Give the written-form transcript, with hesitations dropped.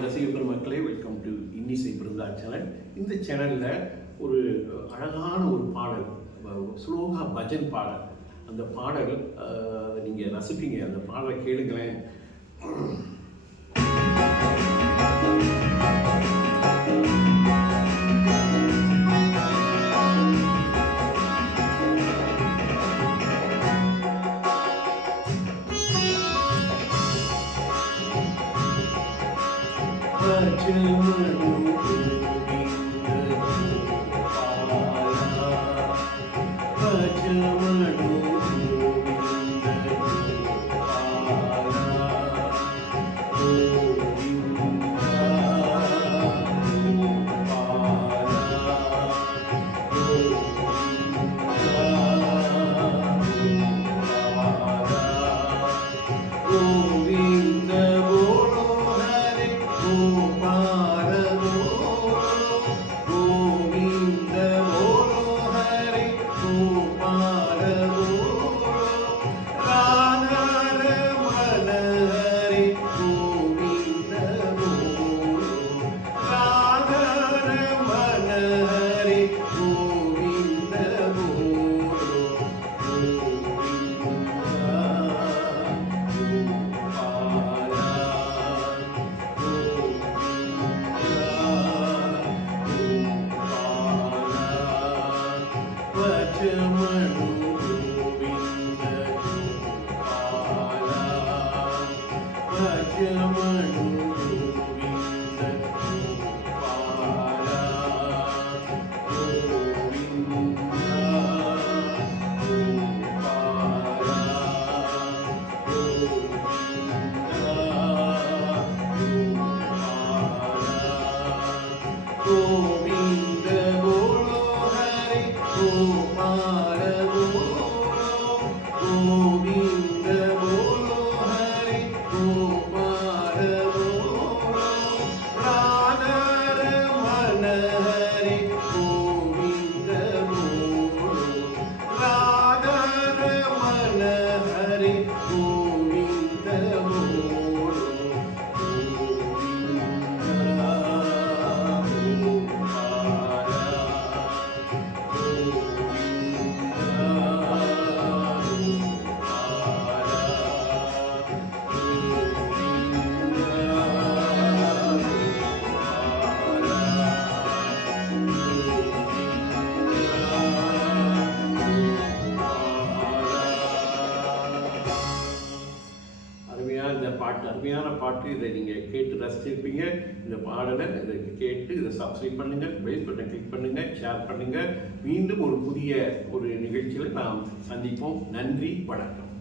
ரசிகர்கள் மக்களே, welcome to இன்னிசை பிருந்தா சேனல். இந்த சேனலில் ஒரு அழகான ஒரு பாடல், ஸ்லோகா பஜன் பாடல். அந்த பாடல் அதை நீங்கள் ரசிப்பீங்க. அந்த பாடலை கேளுங்களேன். அருமையான பாட்டு. இதை நீங்கள் கேட்டு ரசிச்சிருப்பீங்க. இந்த பாடலை இதை கேட்டு இதை சப்ஸ்கிரைப் பண்ணுங்கள், பெல் பட்டன் கிளிக் பண்ணுங்கள், ஷேர் பண்ணுங்கள். மீண்டும் ஒரு புதிய நிகழ்ச்சியில் நாம் சந்திப்போம். நன்றி, வணக்கம்.